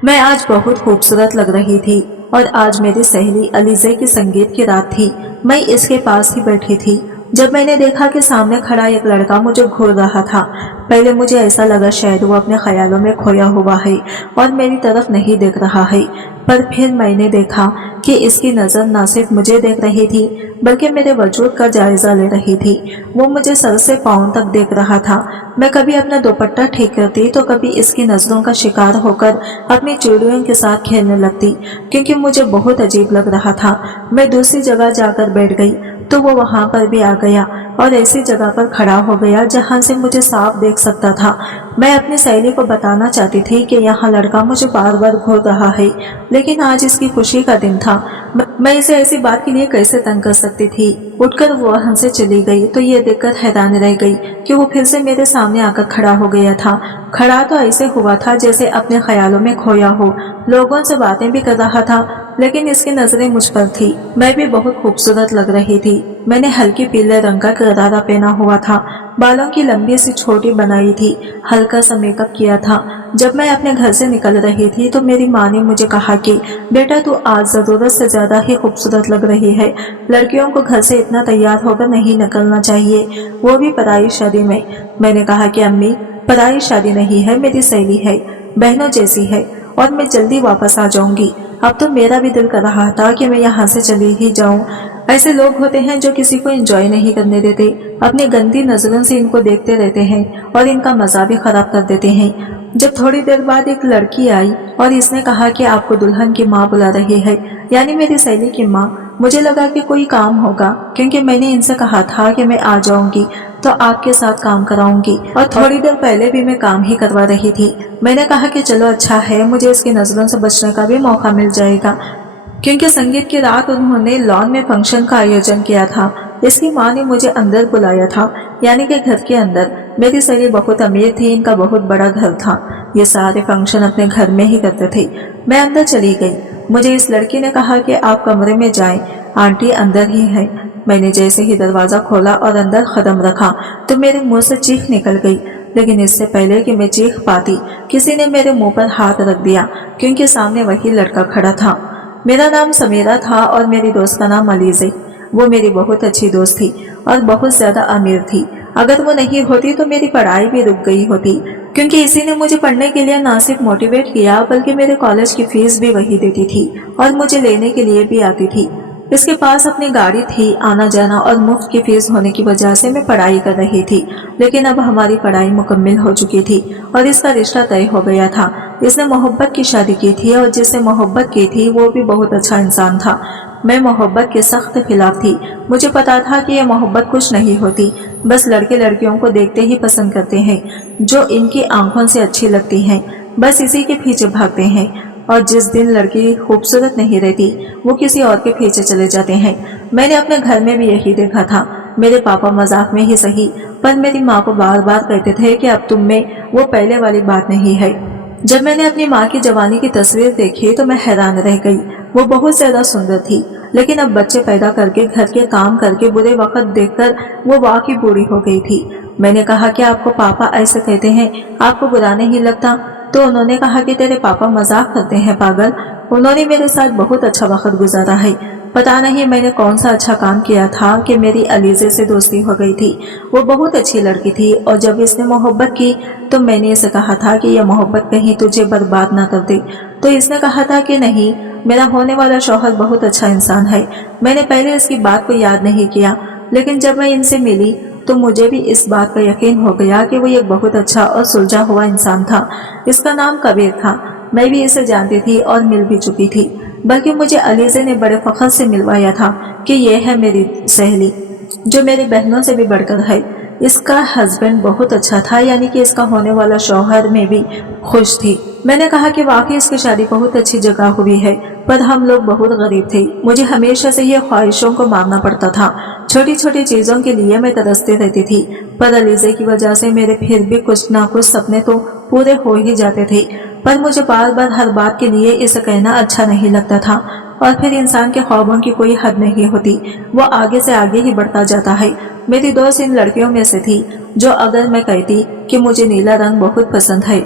मैं आज बहुत खूबसूरत लग रही थी और आज मेरी सहेली अलीजे की संगीत की रात थी। मैं इसके पास ही बैठी थी जब मैंने देखा कि सामने खड़ा एक लड़का मुझे घूर रहा था। पहले मुझे ऐसा लगा शायद वो अपने ख्यालों में खोया हुआ है और मेरी तरफ नहीं देख रहा है, पर फिर मैंने देखा कि इसकी नज़र न सिर्फ मुझे देख रही थी बल्कि मेरे वजूद का जायजा ले रही थी। वो मुझे सर से पाँव तक देख रहा था। मैं कभी अपना दुपट्टा ठीक करती तो कभी इसकी नज़रों का शिकार होकर अपनी चूड़ियों के साथ खेलने लगती, क्योंकि मुझे बहुत अजीब लग रहा था। मैं दूसरी जगह जाकर बैठ गई तो वो वहां पर भी आ गया और ऐसी जगह पर खड़ा हो गया जहां से मुझे साफ देख सकता था। मैं अपनी सहेली को बताना चाहती थी कि यहाँ लड़का मुझे बार बार घूर रहा है, लेकिन आज इसकी खुशी का दिन था। मैं इसे ऐसी बात के लिए कैसे तंग कर सकती थी। उठकर वो वहां से चली गई तो ये देखकर हैरान रह गई कि वो फिर से मेरे सामने आकर खड़ा हो गया था। खड़ा तो ऐसे हुआ था जैसे अपने ख्यालों में खोया हो, लोगों से बातें भी कर रहा था, लेकिन इसकी नजरें मुझ पर थी। मैं भी बहुत खूबसूरत लग रही थी। मैंने हल्की पीले रंग का गरारा पहना हुआ था, बालों की लंबी सी छोटी बनाई थी, हल्का सा मेकअप किया था। जब मैं अपने घर से निकल रही थी तो मेरी माँ ने मुझे कहा कि बेटा तू आज जरूरत से ज्यादा ही खूबसूरत लग रही है। लड़कियों को घर से इतना तैयार होकर नहीं निकलना चाहिए, वो भी पराई शादी में। मैंने कहा कि अम्मी, पराई शादी नहीं है, मेरी सहेली है, बहनों जैसी है और मैं जल्दी वापस आ जाऊंगी। अब तो मेरा भी दिल कर रहा था कि मैं यहाँ से चली ही जाऊं। ऐसे लोग होते हैं जो किसी को एंजॉय नहीं करने देते, अपनी गंदी नजरों से इनको देखते रहते हैं और इनका मजा भी खराब कर देते हैं। जब थोड़ी देर बाद एक लड़की आई और इसने कहा कि आपको दुल्हन की माँ बुला रही है, यानी मेरी सहेली की माँ। मुझे लगा कि कोई काम होगा, क्योंकि मैंने इनसे कहा था कि मैं आ जाऊंगी तो आपके साथ काम कराऊंगी, और थोड़ी देर पहले भी मैं काम ही करवा रही थी। मैंने कहा कि चलो अच्छा है, मुझे इसकी नजरों से बचने का भी मौका मिल जाएगा, क्योंकि संगीत की रात उन्होंने लॉन में फंक्शन का आयोजन किया था। इसकी माँ ने मुझे अंदर बुलाया था, यानी कि घर के अंदर। मेरी सहेली बहुत अमीर थी, इनका बहुत बड़ा घर था, ये सारे फंक्शन अपने घर में ही करते थे। मैं अंदर चली गई। मुझे इस लड़की ने कहा कि आप कमरे में जाएं, आंटी अंदर ही है। मैंने जैसे ही दरवाजा खोला और अंदर कदम रखा तो मेरे मुंह से चीख निकल गई, लेकिन इससे पहले कि मैं चीख पाती किसी ने मेरे मुंह पर हाथ रख दिया, क्योंकि सामने वही लड़का खड़ा था। मेरा नाम समीरा था और मेरी दोस्त का नाम अलीजे। वो मेरी बहुत अच्छी दोस्त थी और बहुत ज्यादा अमीर थी। अगर वो नहीं होती तो मेरी पढ़ाई भी रुक गई होती, क्योंकि इसी ने मुझे पढ़ने के लिए ना सिर्फ मोटिवेट किया बल्कि मेरे कॉलेज की फीस भी वही देती थी और मुझे लेने के लिए भी आती थी। इसके पास अपनी गाड़ी थी, आना जाना और मुफ्त की फीस होने की वजह से मैं पढ़ाई कर रही थी। लेकिन अब हमारी पढ़ाई मुकम्मल हो चुकी थी और इसका रिश्ता तय हो गया था। इसने मोहब्बत की शादी की थी और जिससे मोहब्बत की थी वो भी बहुत अच्छा इंसान था। मैं मोहब्बत के सख्त खिलाफ थी। मुझे पता था कि यह मोहब्बत कुछ नहीं होती, बस लड़के लड़कियों को देखते ही पसंद करते हैं, जो इनकी आंखों से अच्छी लगती हैं, बस इसी के पीछे भागते हैं। और जिस दिन लड़की खूबसूरत नहीं रहती वो किसी और के पीछे चले जाते हैं। मैंने अपने घर में भी यही देखा था। मेरे पापा मजाक में ही सही पर मेरी माँ को बार बार कहते थे कि अब तुम में वो पहले वाली बात नहीं है। जब मैंने अपनी माँ की जवानी की तस्वीर देखी तो मैं हैरान रह गई। वो बहुत ज्यादा सुंदर थी, लेकिन अब बच्चे पैदा करके घर के काम करके बुरे वक्त देखकर वो वाकई बूढ़ी हो गई थी। मैंने कहा कि आपको पापा ऐसे कहते हैं, आपको बुरा नहीं लगता? तो उन्होंने कहा कि तेरे पापा मजाक करते हैं पागल। उन्होंने मेरे साथ बहुत अच्छा वक्त गुजारा है। पता नहीं मैंने कौन सा अच्छा काम किया था कि मेरी अलीजे से दोस्ती हो गई थी। वो बहुत अच्छी लड़की थी और जब इसने मोहब्बत की तो मैंने इसे कहा था कि यह मोहब्बत कहीं तुझे बर्बाद ना कर दे, तो इसने कहा था कि नहीं, मेरा होने वाला शौहर बहुत अच्छा इंसान है। मैंने पहले इसकी बात को याद नहीं किया, लेकिन जब मैं इनसे मिली तो मुझे भी इस बात का यकीन हो गया कि वो एक बहुत अच्छा और सुलझा हुआ इंसान था। इसका नाम कबीर था। मैं भी इसे जानती थी और मिल भी चुकी थी, बल्कि मुझे अलीजे ने बड़े फख्र से मिलवाया था कि यह है मेरी सहेली, जो मेरी बहनों से भी बढ़कर है। इसका हस्बैंड बहुत अच्छा था, यानी कि इसका होने वाला शौहर में भी खुश थी। मैंने कहा कि वाकई इसकी शादी बहुत अच्छी जगह हुई है, पर हम लोग बहुत गरीब थे। मुझे हमेशा से ये ख्वाहिशों को मारना पड़ता था। छोटी छोटी चीजों के लिए मैं तरसती रहती थी, पर अलीजे की वजह से मेरे फिर भी कुछ ना कुछ सपने तो पूरे हो ही जाते थे। पर मुझे बार बार हर बात के लिए इसे कहना अच्छा नहीं लगता था, और फिर इंसान के ख्वाबों की कोई हद नहीं होती, वो आगे से आगे ही बढ़ता जाता है। मेरी दोस्त इन लड़कियों में से थी जो अगर मैं कहती कि मुझे नीला रंग बहुत पसंद है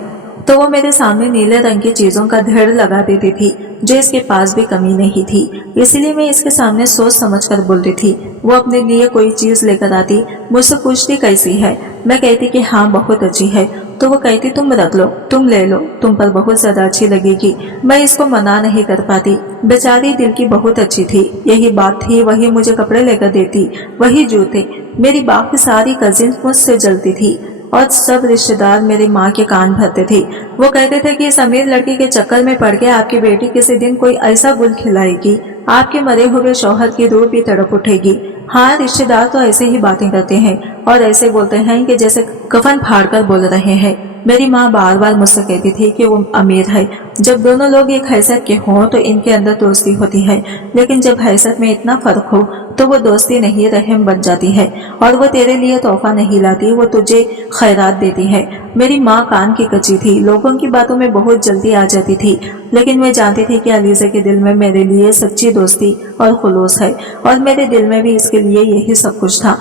तो वो मेरे सामने नीले रंग की चीजों का ढेर लगा देती थी जो इसके पास भी कमी नहीं थी। इसीलिए मैं इसके सामने सोच समझ कर बोलती थी। वो अपने लिए कोई चीज लेकर आती, मुझसे पूछती कैसी है। मैं कहती कि हाँ बहुत अच्छी है। तो वो कहती तुम रख लो, तुम ले लो, तुम पर बहुत ज्यादा अच्छी लगेगी। मैं इसको मना नहीं कर पाती। बेचारी दिल की बहुत अच्छी थी, यही बात थी। वही मुझे कपड़े लेकर देती, वही जूते। मेरी बाकी सारी कजिन मुझसे जलती थी और सब रिश्तेदार मेरी माँ के कान भरते थे। वो कहते थे कि इस अमीर लड़की के चक्कर में पड़ के आपकी बेटी किसी दिन कोई ऐसा गुल खिलाएगी, आपके मरे हुए शौहर की रूह भी तड़प उठेगी। हाँ, रिश्तेदार तो ऐसे ही बातें करते हैं और ऐसे बोलते हैं कि जैसे कफन फाड़कर बोल रहे हैं। मेरी माँ बार बार मुझसे कहती थी कि वो अमीर है। जब दोनों लोग एक हैसियत के हों तो इनके अंदर दोस्ती होती है, लेकिन जब हैसियत में इतना फर्क हो तो वो दोस्ती नहीं रहम बन जाती है। और वो तेरे लिए तोहफा नहीं लाती, वो तुझे खैरात देती है। मेरी माँ कान की कच्ची थी, लोगों की बातों में बहुत जल्दी आ जाती थी, लेकिन मैं जानती थी कि अलीज़ा के दिल में मेरे लिए सच्ची दोस्ती और खुलूस है, और मेरे दिल में भी इसके लिए यही सब कुछ था।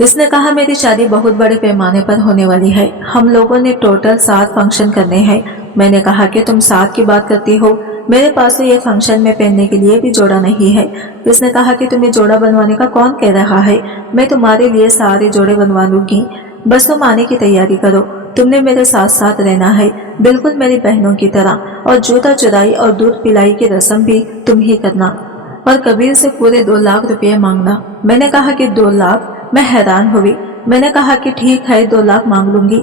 इसने कहा मेरी शादी बहुत बड़े पैमाने पर होने वाली है, हम लोगों ने टोटल 7 फंक्शन करने हैं। मैंने कहा कि तुम 7 की बात करती हो, मेरे पास तो ये फंक्शन में पहनने के लिए भी जोड़ा नहीं है। इसने कहा कि तुम्हें जोड़ा बनवाने का कौन कह रहा है, मैं तुम्हारे लिए सारे जोड़े बनवा लूंगी, बस तुम आने की तैयारी करो। तुमने मेरे साथ साथ रहना है, बिल्कुल मेरी बहनों की तरह, और जूता चुराई और दूध पिलाई की रस्म भी तुम ही करना, और कबीर से पूरे 2 लाख रुपये मांगना। मैंने कहा कि 2 लाख? मैं हैरान हुई। मैंने कहा कि ठीक है 2 लाख मांग लूंगी,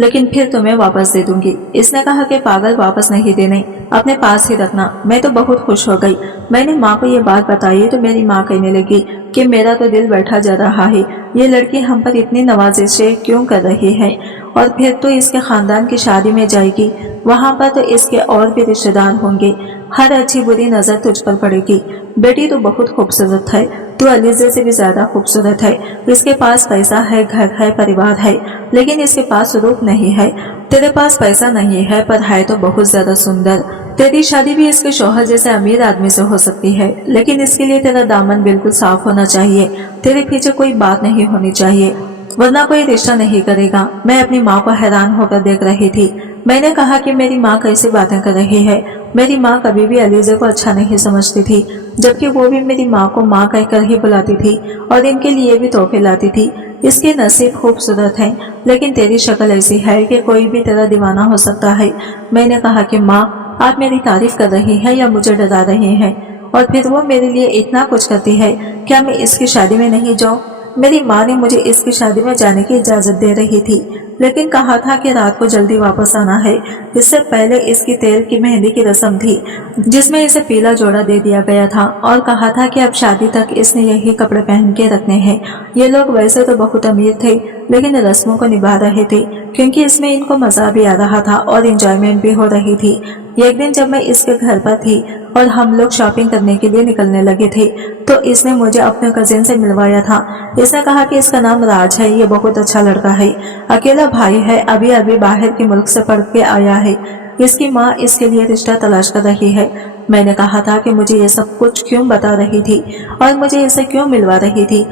लेकिन फिर तुम्हें वापस दे दूंगी। इसने कहा कि पागल, वापस नहीं देने, अपने पास ही रखना। मैं तो बहुत खुश हो गई। मैंने माँ को ये बात बताई तो मेरी माँ कहने लगी कि मेरा तो दिल बैठा जा रहा है, ये लड़की हम पर इतनी नवाजिशें क्यों कर रही है, और फिर तो इसके खानदान की शादी में जाएगी, वहाँ पर तो इसके और भी रिश्तेदार होंगे, हर अच्छी बुरी नजर तुझ पर पड़ेगी। बेटी तो बहुत खूबसूरत है, तू अलीज़ा से भी ज्यादा खूबसूरत है। इसके पास पैसा है, घर है, परिवार है, लेकिन इसके पास रूप नहीं है। तेरे पास पैसा नहीं है पर है तो बहुत ज्यादा सुंदर। तेरी शादी भी इसके शौहर जैसे अमीर आदमी से हो सकती है, लेकिन इसके लिए तेरा दामन बिल्कुल साफ होना चाहिए, तेरे पीछे कोई बात नहीं होनी चाहिए, वरना कोई रिश्ता नहीं करेगा। मैं अपनी माँ को हैरान होकर देख रही थी। मैंने कहा कि मेरी माँ कैसी बातें कर रही है। मेरी माँ कभी भी अलीज़ा को अच्छा नहीं समझती थी, जबकि वो भी मेरी माँ को माँ कहकर ही बुलाती थी और इनके लिए भी तोहफे लाती थी। इसके नसीब खूबसूरत हैं, लेकिन तेरी शक्ल ऐसी है कि कोई भी तेरा दीवाना हो सकता है। मैंने कहा कि माँ, आप मेरी तारीफ कर रही हैं या मुझे डरा रही हैं? और फिर वो मेरे लिए इतना कुछ करती है, क्या मैं इसकी शादी में नहीं जाऊँ? मेरी माँ ने मुझे इसकी शादी में जाने की इजाजत दे रही थी, लेकिन कहा था कि रात को जल्दी वापस आना है। इससे पहले इसकी तेल की मेहंदी की रस्म थी, जिसमें इसे पीला जोड़ा दे दिया गया था, और कहा था कि अब शादी तक इसने यही कपड़े पहन के रखने हैं। ये लोग वैसे तो बहुत अमीर थे, लेकिन रस्मों को निभा रहे थे, क्योंकि इसमें इनको मजा भी आ रहा था और एंजॉयमेंट भी हो रही थी। एक दिन जब मैं इसके घर पर थी और हम लोग शॉपिंग करने के लिए निकलने लगे थे, तो इसने मुझे अपने कजिन से मिलवाया था। इसने कहा कि इसका नाम राज है, ये बहुत अच्छा लड़का है, अकेला भाई है, अभी अभी बाहर के मुल्क से पढ़ के आया है, इसकी माँ इसके लिए रिश्ता तलाश कर रही है। मैंने कहा था कि मुझे ये सब कुछ क्यों बता रही थी और मुझे इसे क्यों मिलवा रही थी,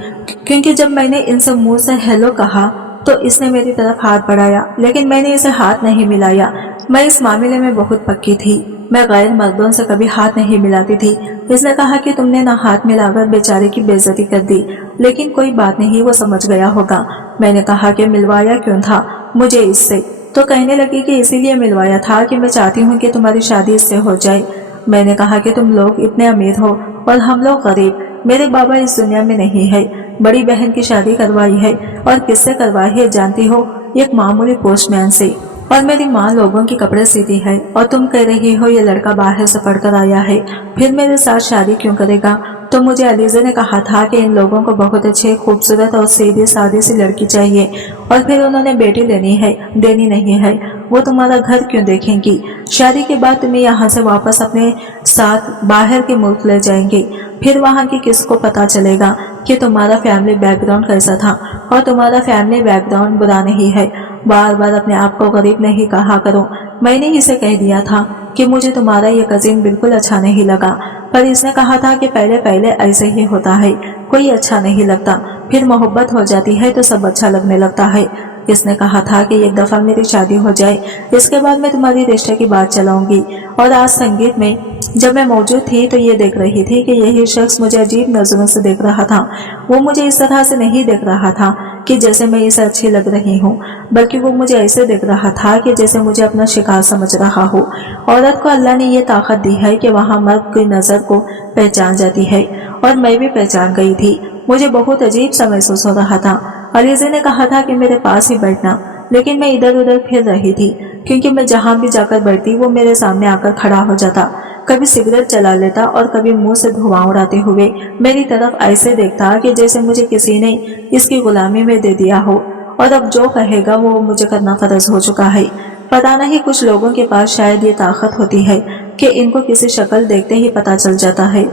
क्योंकि जब मैंने इनसे मुंह से हेलो कहा तो इसने मेरी तरफ हाथ बढ़ाया, लेकिन मैंने इसे हाथ नहीं मिलाया। मैं इस मामले में बहुत पक्की थी, मैं गैर मर्दों से कभी हाथ नहीं मिलाती थी। इसने कहा कि तुमने ना हाथ मिलाकर बेचारे की बेइज्जती कर दी, लेकिन कोई बात नहीं, वो समझ गया होगा। मैंने कहा कि मिलवाया क्यों था मुझे इससे? तो कहने लगी कि इसीलिए मिलवाया था कि मैं चाहती हूँ कि तुम्हारी शादी इससे हो जाए। मैंने कहा कि तुम लोग इतने अमीर हो और हम लोग गरीब, मेरे बाबा इस दुनिया में नहीं है, बड़ी बहन की शादी करवाई है, और किससे करवाई है जानती हो? एक मामूली पोस्टमैन से। और मेरी माँ लोगों के कपड़े सीती है, और तुम कह रही हो ये लड़का बाहर से पढ़कर आया है, फिर मेरे साथ शादी क्यों करेगा? तो मुझे अलीज़ा ने कहा था कि इन लोगों को बहुत अच्छे, खूबसूरत और सीधी सादी सी लड़की चाहिए, और फिर उन्होंने बेटी लेनी है, देनी नहीं है। वो तुम्हारा घर क्यों देखेंगी? शादी के बाद तुम्हें यहाँ से वापस अपने साथ बाहर के मुल्क ले जाएंगे, फिर वहाँ की किसको पता चलेगा कि तुम्हारा फैमिली बैकग्राउंड कैसा था। और तुम्हारा फैमिली बैकग्राउंड बुरा नहीं है, बार बार अपने आप को गरीब नहीं कहा करो। मैंने इसे कह दिया था कि मुझे तुम्हारा ये कजिन बिल्कुल अच्छा नहीं लगा, पर इसने कहा था कि पहले पहले ऐसे ही होता है, कोई अच्छा नहीं लगता, फिर मोहब्बत हो जाती है तो सब अच्छा लगने लगता है। इसने कहा था कि एक दफा मेरी शादी हो जाए, इसके बाद मैं तुम्हारी रिश्ते की बात चलाऊंगी। और आज संगीत में जब मैं मौजूद थी तो ये देख रही थी कि यही शख्स मुझे अजीब नजरों से देख रहा था। वो मुझे इस तरह से नहीं देख रहा था कि जैसे मैं इसे अच्छी लग रही हूँ, बल्कि वो मुझे ऐसे देख रहा था कि जैसे मुझे अपना शिकार समझ रहा हो। औरत को अल्लाह ने ये ताकत दी है कि वहाँ मर्द की नजर को पहचान जाती है, और मैं भी पहचान गई थी। मुझे बहुत अजीब सा महसूस हो रहा था। अलीज़ा ने कहा था कि मेरे पास ही बैठना, लेकिन मैं इधर उधर फिर रही थी, क्योंकि मैं जहाँ भी जाकर बैठती वो मेरे सामने आकर खड़ा हो जाता। कभी सिगरेट जला लेता और कभी मुंह से धुआं उड़ाते हुए मेरी तरफ ऐसे देखता कि जैसे मुझे किसी ने इसकी गुलामी में दे दिया हो, और अब जो कहेगा वो मुझे करना फर्ज हो चुका है। पता नहीं, कुछ लोगों के पास शायद ये ताकत होती है कि इनको किसी शक्ल देखते ही पता चल जाता है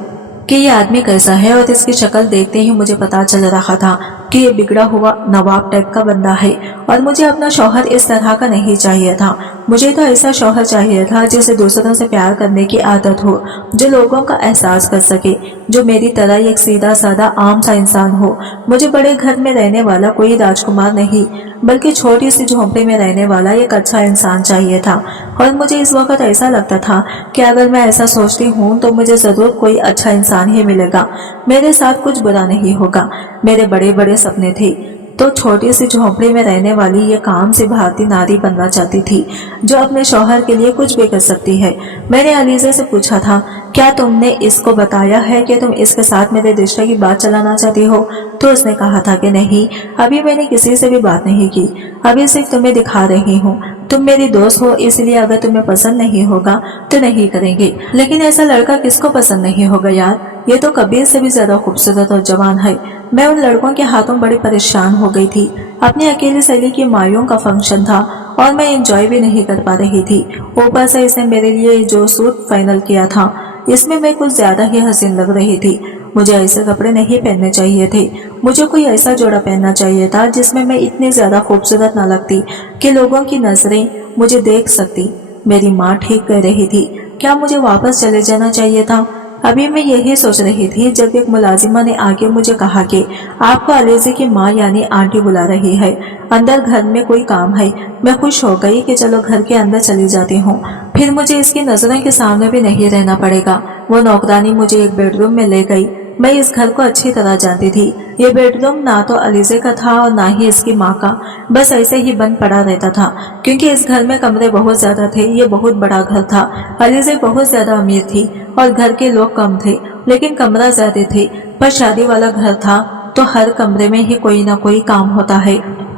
कि ये आदमी कैसा है, और इसकी शक्ल देखते ही मुझे पता चल रहा था कि ये बिगड़ा हुआ नवाब टाइप का बंदा है। और मुझे अपना शौहर इस तरह का नहीं चाहिए था। मुझे तो ऐसा शौहर चाहिए था जिसे दूसरों से प्यार करने की आदत हो, जो लोगों का एहसास कर सके, जो मेरी तरह एक सीधा साधा आम सा इंसान हो। मुझे बड़े घर में रहने वाला कोई राजकुमार नहीं, बल्कि छोटी सी झोंपड़ी में रहने वाला एक अच्छा इंसान चाहिए था। और मुझे इस वक्त ऐसा लगता था कि अगर मैं ऐसा सोचती हूँ तो मुझे जरूर कोई अच्छा इंसान ही मिलेगा, मेरे साथ कुछ बुरा नहीं होगा। मेरे बड़े बड़े सपने थे, तो छोटी सी झोंपड़ी में रहने वाली ये काम से भारतीय नारी बनना चाहती थी, जो अपने शौहर के लिए कुछ भी कर सकती है। मैंने अलीज़ा से पूछा था, क्या तुमने इसको बताया है कि तुम इसके साथ मेरे रिश्ते की बात चलाना चाहती हो? तो उसने कहा था कि नहीं, अभी मैंने किसी से भी बात नहीं की, अभी सिर्फ तुम्हें दिखा रही हूँ। तुम मेरी दोस्त हो, इसलिए अगर तुम्हें पसंद नहीं होगा तो नहीं करेंगे। लेकिन ऐसा लड़का किसको पसंद नहीं होगा यार, ये तो कबीर से भी ज्यादा खूबसूरत और जवान है। मैं उन लड़कों के हाथों बड़ी परेशान हो गई थी। अपनी अकेली सहेली की मायूं का फंक्शन था और मैं एंजॉय भी नहीं कर पा रही थी। ऊपर से इसने मेरे लिए जो सूट फाइनल किया था, इसमें मैं कुछ ज्यादा ही हसीन लग रही थी। मुझे ऐसे कपड़े नहीं पहनने चाहिए थे। मुझे कोई ऐसा जोड़ा पहनना चाहिए था जिसमें मैं इतनी ज्यादा खूबसूरत न लगती कि लोगों की नजरें मुझे देख सकती। मेरी माँ ठीक कह रही थी, क्या मुझे वापस चले जाना चाहिए था? अभी मैं यही सोच रही थी जब एक मुलाजिमा ने आके मुझे कहा कि आपको अलीज़ा की माँ यानी आंटी बुला रही है, अंदर घर में कोई काम है। मैं खुश हो गई कि चलो घर के अंदर चली जाती हूँ, फिर मुझे इसकी नजरों के सामने भी नहीं रहना पड़ेगा। वो नौकरानी मुझे एक बेडरूम में ले गई। मैं इस घर को अच्छी तरह जानती थी। ये बेडरूम ना तो अलीज़ा का था और ना ही इसकी माँ का, बस ऐसे ही बंद पड़ा रहता था, क्योंकि इस घर में कमरे बहुत ज्यादा थे। ये बहुत बड़ा घर था। अलीज़ा बहुत ज्यादा अमीर थी और घर के लोग कम थे, लेकिन कमरा ज्यादा थे। पर शादी वाला घर था तो हर कमरे में ही कोई ना कोई काम होता है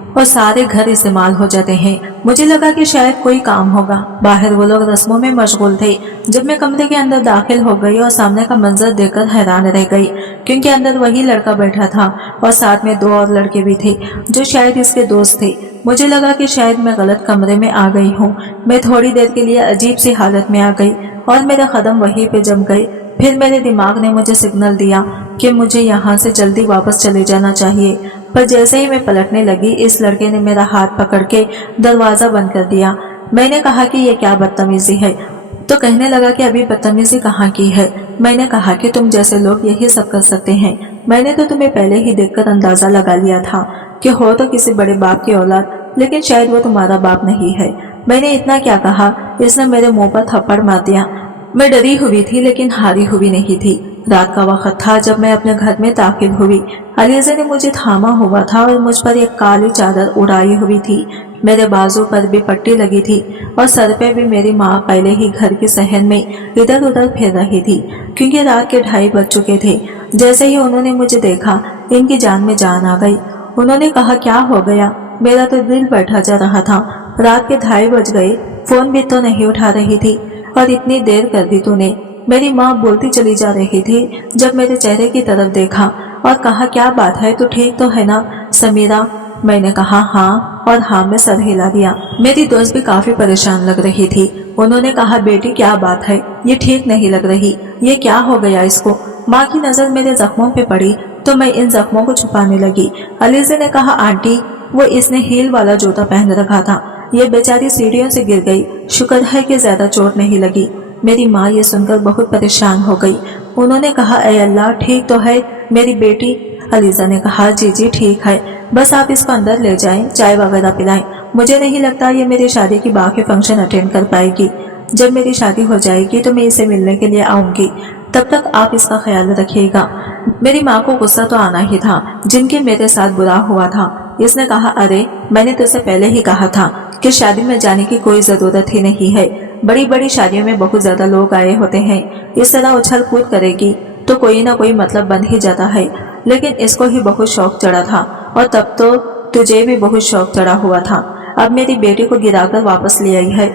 और सारे घर इस्तेमाल हो जाते हैं। मुझे लगा कि शायद कोई काम होगा। बाहर वो लोग रस्मों में मशगूल थे। जब मैं कमरे के अंदर दाखिल हो गई और सामने का मंजर देखकर हैरान रह गई, क्योंकि अंदर वही लड़का बैठा था और साथ में दो और लड़के भी थे जो शायद इसके दोस्त थे। मुझे लगा कि शायद मैं गलत कमरे में आ गई हूँ। मैं थोड़ी देर के लिए अजीब सी हालत में आ गई और मेरे कदम वहीं पे जम गए। फिर मेरे दिमाग ने मुझे सिग्नल दिया कि मुझे यहाँ से जल्दी वापस चले जाना चाहिए। पर जैसे ही मैं पलटने लगी, इस लड़के ने मेरा हाथ पकड़ के दरवाजा बंद कर दिया। मैंने कहा कि ये क्या बदतमीजी है, तो कहने लगा कि अभी बदतमीजी कहाँ की है। मैंने कहा कि तुम जैसे लोग यही सब कर सकते हैं। मैंने तो तुम्हें पहले ही देखकर अंदाजा लगा लिया था कि हो तो किसी बड़े बाप की औलाद, लेकिन शायद वो तुम्हारा बाप नहीं है। मैंने इतना क्या कहा, इसने मेरे मुंह पर थप्पड़ मार दिया। मैं डरी हुई थी लेकिन हारी हुई नहीं थी। रात का वक्त था जब मैं अपने घर में दाखिल हुई। अलीज़ा ने मुझे थामा हुआ था और मुझ पर एक काली चादर उड़ाई हुई थी। मेरे बाजू पर भी पट्टी लगी थी और सर पे भी। मेरी माँ पहले ही घर के सहन में इधर उधर फिर रही थी, क्योंकि रात के 2:30 बज चुके थे। जैसे ही उन्होंने मुझे देखा, इनकी जान में जान आ गई। उन्होंने कहा, क्या हो गया? मेरा तो दिल बैठा जा रहा था। रात के 2:30 बज गए, फोन भी तो नहीं उठा रही थी और इतनी देर कर दी तूने। मेरी माँ बोलती चली जा रही थी जब मेरे चेहरे की तरफ देखा और कहा, क्या बात है, तू ठीक तो है ना समीरा? मैंने कहा हाँ, और हाँ में सर हिला दिया। मेरी दोस्त भी काफी परेशान लग रही थी। उन्होंने कहा, बेटी क्या बात है, ये ठीक नहीं लग रही, ये क्या हो गया इसको? माँ की नजर मेरे जख्मों पे पड़ी तो मैं इन जख्मों को छुपाने लगी। अलीज़ा ने कहा, आंटी वो इसने हील वाला जूता पहन रखा था, ये बेचारी सीढ़ियों से गिर गई, शुक्र है कि ज्यादा चोट नहीं लगी। मेरी माँ ये सुनकर बहुत परेशान हो गई। उन्होंने कहा, ऐ अल्लाह, ठीक तो है मेरी बेटी? अलीजा ने कहा, जी जी ठीक है, बस आप इसको अंदर ले जाएं, चाय वगैरह पिलाएं। मुझे नहीं लगता ये मेरी शादी की बाकी फंक्शन अटेंड कर पाएगी। जब मेरी शादी हो जाएगी तो मैं इसे मिलने के लिए आऊंगी, तब तक आप इसका ख्याल रखिएगा। मेरी माँ को गुस्सा तो आना ही था, जिनके मेरे साथ बुरा हुआ था। इसने कहा, अरे मैंने तुझसे पहले ही कहा था कि शादी में जाने की कोई जरूरत ही नहीं है। बड़ी बड़ी शादियों में बहुत ज्यादा लोग आए होते हैं, इस तरह उछल कूद करेगी तो कोई ना कोई मतलब बन ही जाता है। लेकिन इसको ही बहुत शौक चढ़ा था, और तब तो तुझे भी बहुत शौक चढ़ा हुआ था। अब मेरी बेटी को गिराकर वापस ले आई है।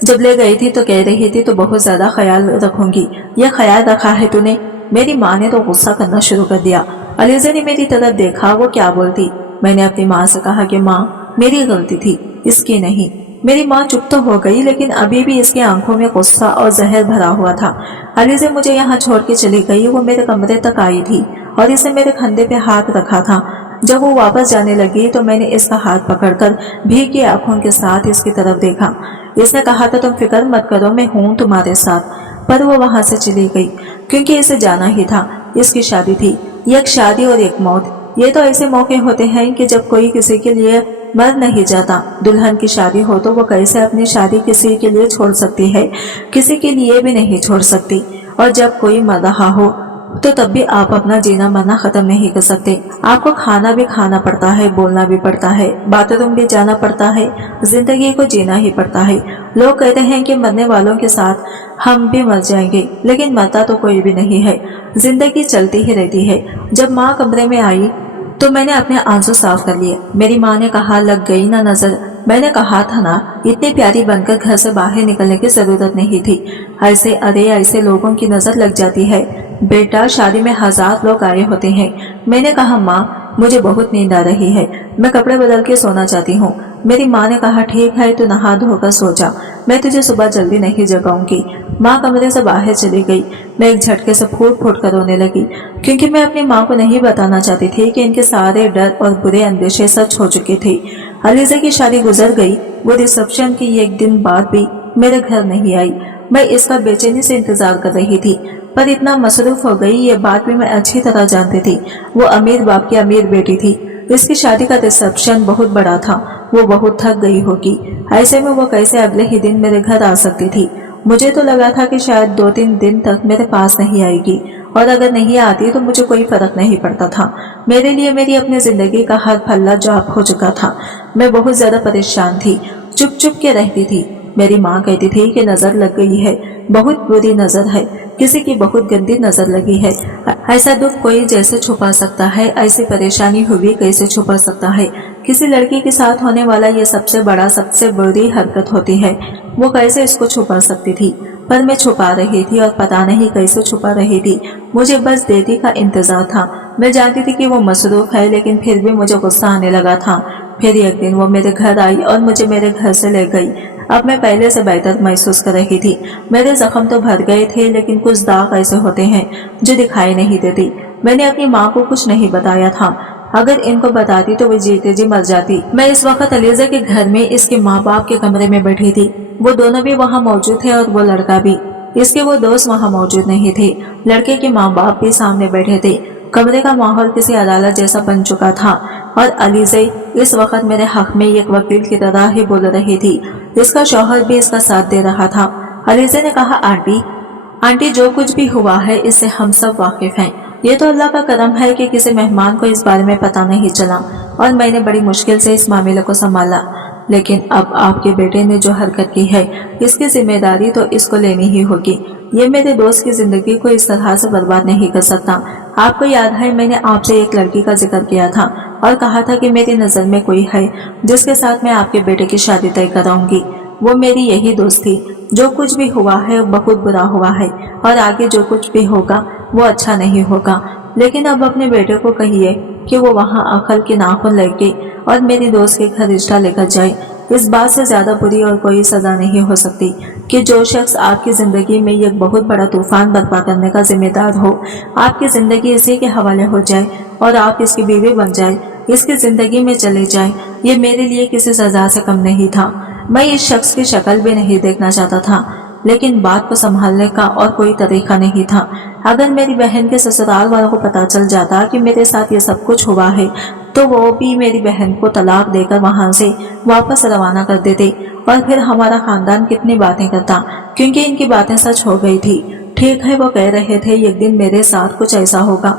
जब ले गई थी तो कह रही थी तो बहुत ज्यादा ख्याल रखूंगी। यह ख्याल रखा है तूने? मेरी माँ ने तो गुस्सा करना शुरू कर दिया। अलीजा ने मेरी तरफ देखा, वो क्या बोलती। मैंने अपनी माँ से कहा कि माँ मेरी गलती थी, इसकी नहीं। मेरी माँ चुप तो हो गई, लेकिन अभी भी इसकी आंखों में गुस्सा और जहर भरा हुआ था। अलीजा मुझे यहाँ छोड़ के चली गई। वो मेरे कमरे तक आई थी और इसने मेरे कंधे पे हाथ रखा था। जब वो वापस जाने लगी तो मैंने इसका हाथ पकड़कर भीगी आंखों के साथ इसकी तरफ देखा। इसने कहा था, तुम फिक्र मत करो, मैं हूँ तुम्हारे साथ। पर वो वहां से चली गई, क्योंकि इसे जाना ही था। इसकी शादी थी, एक शादी और एक मौत। ये तो ऐसे मौके होते हैं कि जब कोई किसी के लिए मर नहीं जाता। दुल्हन की शादी हो तो वो कैसे अपनी शादी किसी के लिए छोड़ सकती है? किसी के लिए भी नहीं छोड़ सकती। और जब कोई मर रहा हो तो तब भी आप अपना जीना मरना खत्म नहीं कर सकते। आपको खाना भी खाना पड़ता है, बोलना भी पड़ता है, बाथरूम भी जाना पड़ता है, जिंदगी को जीना ही पड़ता है। लोग कहते हैं कि मरने वालों के साथ हम भी मर जाएंगे, लेकिन मरता तो कोई भी नहीं है। जिंदगी चलती ही रहती है। जब माँ कमरे में आई तो मैंने अपने आंसू साफ कर लिए। मेरी माँ ने कहा, लग गई ना नजर? मैंने कहा था ना, इतनी प्यारी बनकर घर से बाहर निकलने की जरूरत नहीं थी। ऐसे लोगों की नजर लग जाती है। बेटा, शादी में 1000 लोग आए होते हैं। मैंने कहा, माँ मुझे बहुत नींद आ रही है, मैं कपड़े बदल के सोना चाहती हूँ। मेरी माँ ने कहा, ठीक है, तू नहा धोकर सो जा, मैं तुझे सुबह जल्दी नहीं जगाऊंगी। माँ कमरे से बाहर चली गई। मैं एक झटके से फूट फूट कर रोने लगी, क्योंकि मैं अपनी माँ को नहीं बताना चाहती थी कि इनके सारे डर और बुरे अंदेशे सच हो चुके थे। अलीजा की शादी गुजर गई। वो रिसेप्शन के एक दिन बाद भी मेरे घर नहीं आई। मैं इसका बेचैनी से इंतजार कर रही थी, पर इतना मसरूफ हो गई, ये बात भी मैं अच्छी तरह जानती थी। वो अमीर बाप की अमीर बेटी थी। इसकी शादी का रिसेप्शन बहुत बड़ा था। वो बहुत थक गई होगी। ऐसे में वो कैसे अगले ही दिन मेरे घर आ सकती थी? मुझे तो लगा था कि शायद 2-3 दिन तक मेरे पास नहीं आएगी, और अगर नहीं आती तो मुझे कोई फर्क नहीं पड़ता था। मेरे लिए मेरी अपनी जिंदगी का हर पल्ला जाप हो चुका था। मैं बहुत ज्यादा परेशान थी, चुप चुप के रहती थी। मेरी माँ कहती थी कि नजर लग गई है, बहुत बुरी नजर है, किसी की बहुत गंदी नजर लगी है। ऐसा दुख कोई जैसे छुपा सकता है, ऐसी परेशानी हुई कैसे छुपा सकता है? किसी लड़की के साथ होने वाला ये सबसे बड़ा, सबसे बुरी हरकत होती है। वो कैसे इसको छुपा सकती थी? पर मैं छुपा रही थी, और पता नहीं कैसे छुपा रही थी। मुझे बस दीदी का इंतजार था। मैं जानती थी कि वो मसरूफ है, लेकिन फिर भी मुझे गुस्सा आने लगा था। फिर एक दिन वो मेरे घर आई और मुझे मेरे घर से ले गई। अब मैं पहले से बेहतर महसूस कर रही थी। मेरे जख्म तो भर गए थे, लेकिन कुछ दाग ऐसे होते हैं जो दिखाई नहीं देती। मैंने अपनी माँ को कुछ नहीं बताया था। अगर इनको बताती तो वो जीते जी मर जाती। मैं इस वक्त अलीजा के घर में इसके माँ बाप के कमरे में बैठी थी। वो दोनों भी वहाँ मौजूद थे, और वो लड़का भी। इसके वो दोस्त वहाँ मौजूद नहीं थे। लड़के के माँ बाप भी सामने बैठे थे। कमरे का माहौल किसी अदालत जैसा बन चुका था, और अलीजा इस वक्त मेरे हक में एक वकील की तरह ही बोल रही थी। इसका शौहर भी इसका साथ दे रहा था। अलीजा ने कहा, आंटी जो कुछ भी हुआ है इससे हम सब वाकिफ हैं। ये तो अल्लाह का करम है कि किसी मेहमान को इस बारे में पता नहीं चला, और मैंने बड़ी मुश्किल से इस मामले को संभाला। लेकिन अब आपके बेटे ने जो हरकत की है, इसकी जिम्मेदारी तो इसको लेनी ही होगी। ये मेरे दोस्त की जिंदगी को इस तरह से बर्बाद नहीं कर सकता। आपको याद है, मैंने आपसे एक लड़की का जिक्र किया था और कहा था कि मेरी नजर में कोई है जिसके साथ मैं आपके बेटे की शादी तय कराऊंगी। वो मेरी यही दोस्त थी। जो कुछ भी हुआ है वो बहुत बुरा हुआ है, और आगे जो कुछ भी होगा वो अच्छा नहीं होगा। लेकिन अब अपने बेटे को कहिए कि वो वहाँ अकल के नाखून लेके और मेरी दोस्त के घर रिश्ता लेकर जाए। इस बात से ज्यादा बुरी और कोई सजा नहीं हो सकती कि जो शख्स आपकी जिंदगी में एक बहुत बड़ा तूफान बर्पा करने का जिम्मेदार हो, आपकी जिंदगी इसी के हवाले हो जाए और आप इसकी बीवी बन जाए, इसकी जिंदगी में चले जाए। ये मेरे लिए किसी सजा से कम नहीं था। मैं इस शख्स की शक्ल भी नहीं देखना चाहता था। लेकिन बात को संभालने का और कोई तरीका नहीं था। अगर मेरी बहन के ससुराल वालों को पता चल जाता कि मेरे साथ ये सब कुछ हुआ है तो वो भी मेरी बहन को तलाक देकर वहां से वापस रवाना कर देते और फिर हमारा खानदान कितनी बातें करता, क्योंकि इनकी बातें सच हो गई थी। ठीक है, वो कह रहे थे एक दिन मेरे साथ कुछ ऐसा होगा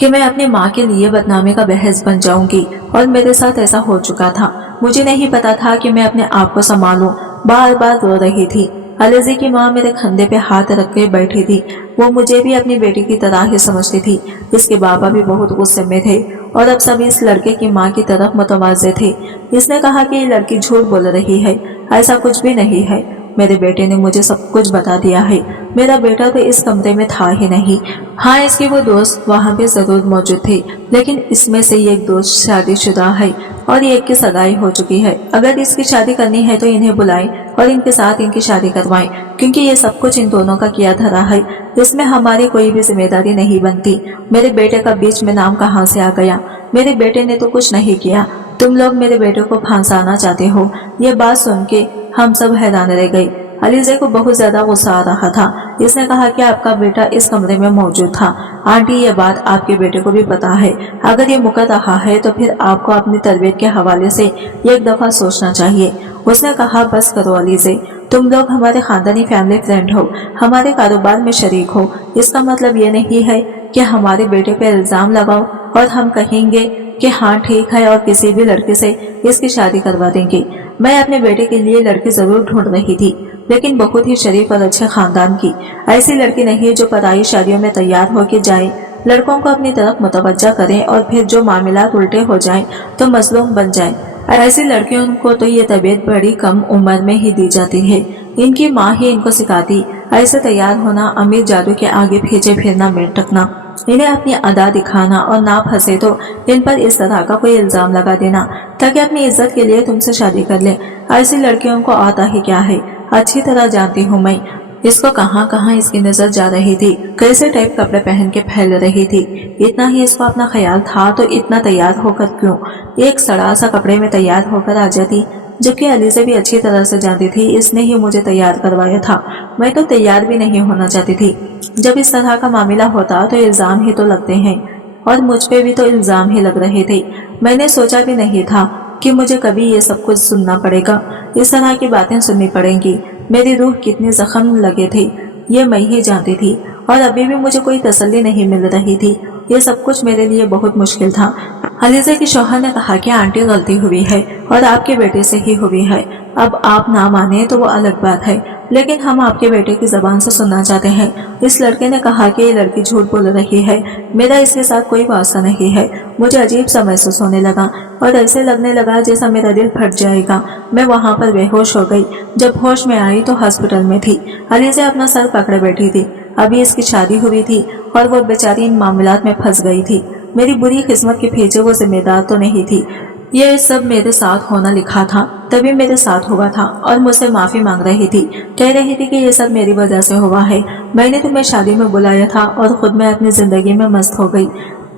कि मैं अपनी माँ के लिए बदनामी का बहस बन जाऊंगी, और मेरे साथ ऐसा हो चुका था। मुझे नहीं पता था कि मैं अपने आप को संभालूं। बार बार रो रही थी। अलीज़े की माँ मेरे कंधे पे हाथ रख के बैठी थी। वो मुझे भी अपनी बेटी की तरह ही समझती थी। इसके बाबा भी बहुत गुस्से में थे और अब सभी इस लड़के की माँ की तरफ मुतवज्जे थे। इसने कहा कि ये लड़की झूठ बोल रही है, ऐसा कुछ भी नहीं है। मेरे बेटे ने मुझे सब कुछ बता दिया है। मेरा बेटा तो इस कमरे में था ही नहीं। हाँ, इसके वो दोस्त वहाँ पे जरूर मौजूद थे, लेकिन इसमें से एक दोस्त शादीशुदा है और एक की सगाई हो चुकी है। अगर इसकी शादी करनी है तो इन्हें बुलाएं और इनके साथ इनकी शादी करवाएं, क्योंकि ये सब कुछ इन दोनों का किया धरा है। इसमें हमारी कोई भी जिम्मेदारी नहीं बनती। मेरे बेटे का बीच में नाम कहाँ से आ गया? मेरे बेटे ने तो कुछ नहीं किया। तुम लोग मेरे बेटे को फांसाना चाहते हो। ये बात सुन के हम सब हैरान रह गए। अलीज़े को बहुत ज्यादा गुस्सा आ रहा था। इसने कहा कि आपका बेटा इस कमरे में मौजूद था। आंटी, ये बात आपके बेटे को भी पता है। अगर ये मुकर रहा है तो फिर आपको अपनी तरबियत के हवाले से एक दफा सोचना चाहिए। उसने कहा, बस करो अलीज़े, तुम लोग हमारे खानदानी फैमिली फ्रेंड हो, हमारे कारोबार में शरीक हो। इसका मतलब ये नहीं है कि हमारे बेटे पे इल्जाम लगाओ और हम कहेंगे कि हाँ ठीक है और किसी भी लड़के से इसकी शादी करवा देंगे। मैं अपने बेटे के लिए लड़की जरूर ढूंढ रही थी, लेकिन बहुत ही शरीफ और अच्छे खानदान की। ऐसी लड़की नहीं जो पराई शादियों में तैयार होके जाए, लड़कों को अपनी तरफ मुतवज्जा करें और फिर जो मामलात उल्टे हो जाएं तो मजलूम बन जाएं। ऐसी लड़कियों को तो ये तबीयत बड़ी कम उम्र में ही दी जाती है। इनकी माँ ही इनको सिखाती। ऐसे तैयार होना, अमीर जादू के आगे पीछे फिरना, मेटकना, इन्हें अपनी अदा दिखाना और ना फंसे तो इन पर इस तरह का कोई इल्जाम लगा देना ताकि अपनी इज्जत के लिए तुमसे शादी कर ले। ऐसी लड़कियों को आता ही क्या है, अच्छी तरह जानती हूँ मैं। इसको कहाँ कहाँ इसकी नजर जा रही थी, कैसे टाइप कपड़े पहन के फैल रही थी। इतना ही इसको अपना ख्याल था तो इतना तैयार होकर क्यों एक सड़ा सा कपड़े में तैयार होकर आ जाती, जबकि अलीज़े भी अच्छी तरह से जानती थी इसने ही मुझे तैयार करवाया था। मैं तो तैयार भी नहीं होना चाहती थी। जब इस तरह का मामला होता तो इल्जाम ही तो लगते हैं, और मुझ पे भी तो इल्जाम ही लग रहे थे। मैंने सोचा भी नहीं था कि मुझे कभी ये सब कुछ सुनना पड़ेगा, इस तरह की बातें सुननी पड़ेंगी। मेरी रूह कितनी जख्म लगे थे ये मैं ही जानती थी, और अभी भी मुझे कोई तसल्ली नहीं मिल रही थी। ये सब कुछ मेरे लिए बहुत मुश्किल था। अलीज़े के शौहर ने कहा कि आंटी, गलती हुई है और आपके बेटे से ही हुई है। अब आप ना माने तो वो अलग बात है, लेकिन हम आपके बेटे की जबान से सुनना चाहते हैं। इस लड़के ने कहा कि ये लड़की झूठ बोल रही है, मेरा इसके साथ कोई वास्ता नहीं है। मुझे अजीब सा महसूस होने लगा और ऐसे लगने लगा जैसा मेरा दिल फट जाएगा। मैं वहाँ पर बेहोश हो गई। जब होश में आई तो हॉस्पिटल में थी। अलीज़े अपना सर पकड़े बैठी थी। अभी इसकी शादी हुई थी और वो बेचारी इन मामलात में फंस गई थी। मेरी बुरी किस्मत के पीछे वो जिम्मेदार तो नहीं थी। ये सब मेरे साथ होना लिखा था, तभी मेरे साथ हुआ था, और मुझसे माफी मांग रही थी। कह रही थी कि ये सब मेरी वजह से हुआ है। मैंने तुम्हें शादी में बुलाया था और खुद मैं अपनी जिंदगी में मस्त हो गई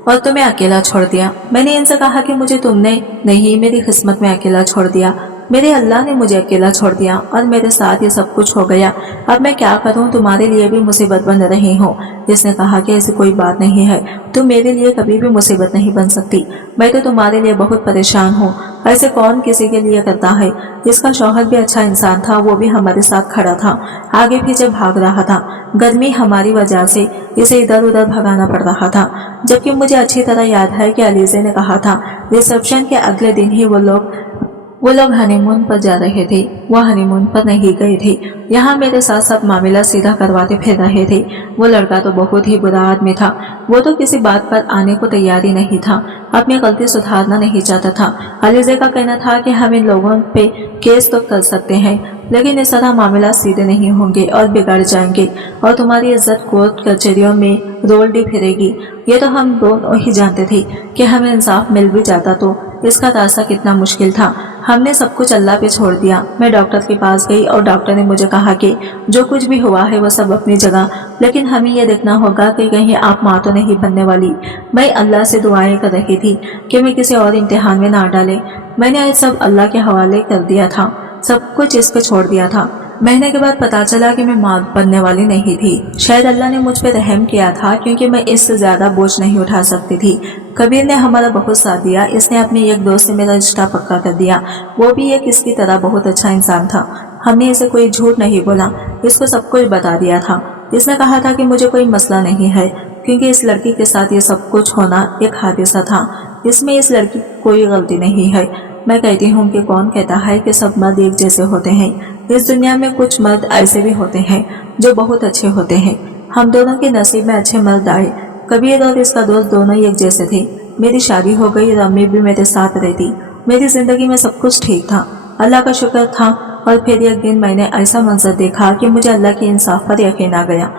और तुम्हें अकेला छोड़ दिया। मैंने इनसे कहा कि मुझे तुमने नहीं, मेरी किस्मत में अकेला छोड़ दिया। मेरे अल्लाह ने मुझे अकेला छोड़ दिया और मेरे साथ ये सब कुछ हो गया। अब मैं क्या करूं, तुम्हारे लिए भी मुसीबत बन रही हूँ। जिसने कहा कि ऐसी कोई बात नहीं है, तुम मेरे लिए कभी भी मुसीबत नहीं बन सकती। मैं तो तुम्हारे लिए बहुत परेशान हूँ। ऐसे कौन किसी के लिए करता है। इसका शौहर भी अच्छा इंसान था, वो भी हमारे साथ खड़ा था, आगे पीछे भाग रहा था। गर्मी हमारी वजह से इसे इधर उधर भगाना पड़ रहा था। जबकि मुझे अच्छी तरह याद है कि अलीज़े ने कहा था रिसेप्शन के अगले दिन ही वो लोग हनीमून पर जा रहे थे। वो हनीमून पर नहीं गए थे, यहाँ मेरे साथ सब मामला सीधा करवाते फिर रहे थे। वो लड़का तो बहुत ही बुरा आदमी था। वो तो किसी बात पर आने को तैयार ही नहीं था, अपनी गलती सुधारना नहीं चाहता था। अलीज़े का कहना था कि हम इन लोगों पे केस तो कर सकते हैं, लेकिन इस तरह मामला सीधे नहीं होंगे और बिगड़ जाएंगे और तुम्हारी इज्जत कोर्ट कचहरियों में रोल्डी फिरेगी। ये तो हम दोनों ही जानते थे कि हमें इंसाफ मिल भी जाता तो इसका रास्ता कितना मुश्किल था। हमने सब कुछ अल्लाह पे छोड़ दिया। मैं डॉक्टर के पास गई और डॉक्टर ने मुझे कहा कि जो कुछ भी हुआ है वो सब अपनी जगह, लेकिन हमें यह देखना होगा कि कहीं आप माँ तो नहीं बनने वाली। मैं अल्लाह से दुआएं कर रही थी कि मैं किसी और इम्तिहान में ना डाले। मैंने आज सब अल्लाह के हवाले कर दिया था, सब कुछ इस पे छोड़ दिया था। महीने के बाद पता चला कि मैं मां बनने वाली नहीं थी। शायद अल्लाह ने मुझ पर रहम किया था, क्योंकि मैं इससे ज्यादा बोझ नहीं उठा सकती थी। कबीर ने हमारा बहुत साथ दिया। इसने अपनी एक दोस्त से मेरा रिश्ता पक्का कर दिया। वो भी एक इसकी तरह बहुत अच्छा इंसान था। हमने इसे कोई झूठ नहीं बोला, इसको सब कुछ बता दिया था। इसने कहा था कि मुझे कोई मसला नहीं है, क्योंकि इस लड़की के साथ ये सब कुछ होना एक हादसा था। इसमें इस लड़की की कोई गलती नहीं है। मैं कहती हूँ कि कौन कहता है कि सब मर्द एक जैसे होते हैं। इस दुनिया में कुछ मर्द ऐसे भी होते हैं जो बहुत अच्छे होते हैं। हम दोनों के नसीब में अच्छे मर्द आए। कबीर और इसका दोस्त दोनों एक जैसे थे। मेरी शादी हो गई और अम्मी भी मेरे साथ रहती। मेरी जिंदगी में सब कुछ ठीक था, अल्लाह का शुक्र था। और फिर एक दिन मैंने ऐसा मंजर देखा कि मुझे अल्लाह के इंसाफ पर यकीन आ गया।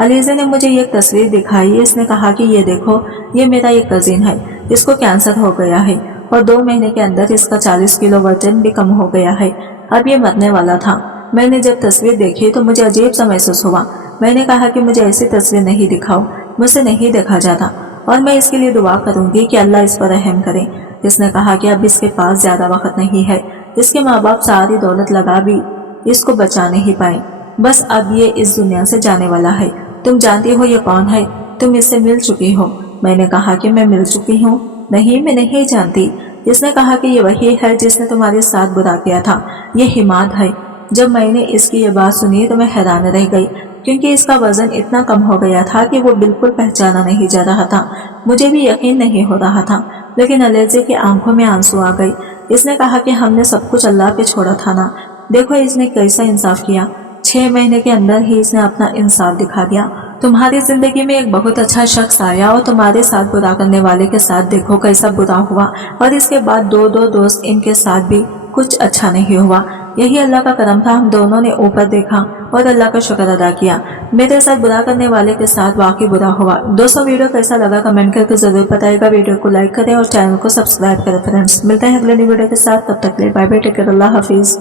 अलीज़ा ने मुझे एक तस्वीर दिखाई। इसने कहा कि ये देखो, ये मेरा एक कजिन है, इसको कैंसर हो गया है और 2 महीने के अंदर इसका 40 किलो वजन भी कम हो गया है। अब ये मरने वाला था। मैंने जब तस्वीर देखी तो मुझे अजीब सा महसूस हुआ। मैंने कहा कि मुझे ऐसी तस्वीर नहीं दिखाओ, मुझसे नहीं देखा जाता और मैं इसके लिए दुआ करूंगी कि अल्लाह इस पर रहम करे। इसने कहा कि अब इसके पास ज्यादा वक्त नहीं है। इसके माँ बाप सारी दौलत लगा भी इसको बचा नहीं पाए। बस अब ये इस दुनिया से जाने वाला है। तुम जानती हो ये कौन है? तुम इससे मिल चुकी हो? मैंने कहा कि मैं मिल चुकी हूँ। नहीं, मैं नहीं जानती। इसने कहा कि ये वही है जिसने तुम्हारे साथ बुरा किया था। ये हिमाद है। जब मैंने इसकी ये बात सुनी तो मैं हैरान रह गई, क्योंकि इसका वजन इतना कम हो गया था कि वो बिल्कुल पहचाना नहीं जा रहा था। मुझे भी यकीन नहीं हो रहा था, लेकिन अलीज़ा की आंखों में आंसू आ गए। इसने कहा कि हमने सब कुछ अल्लाह पे छोड़ा था ना। देखो इसने कैसा इंसाफ किया। 6 महीने के अंदर ही इसने अपना इंसाफ दिखा दिया। तुम्हारी जिंदगी में एक बहुत अच्छा शख्स आया और तुम्हारे साथ बुरा करने वाले के साथ देखो कैसा बुरा हुआ। और इसके बाद 2 दोस्त, इनके साथ भी कुछ अच्छा नहीं हुआ। यही अल्लाह का करम था। हम दोनों ने ऊपर देखा और अल्लाह का शुक्र अदा किया। मेरे साथ बुरा करने वाले के साथ वाकई बुरा हुआ। दोस्तों, वीडियो कैसा लगा कमेंट करके जरूर बताइएगा। वीडियो को लाइक करें और चैनल को सब्सक्राइब करें। फ्रेंड्स, मिलते हैं अगले वीडियो के साथ। तब तक के लिए बाय बाय, टेक केयर, अल्लाह हाफिज।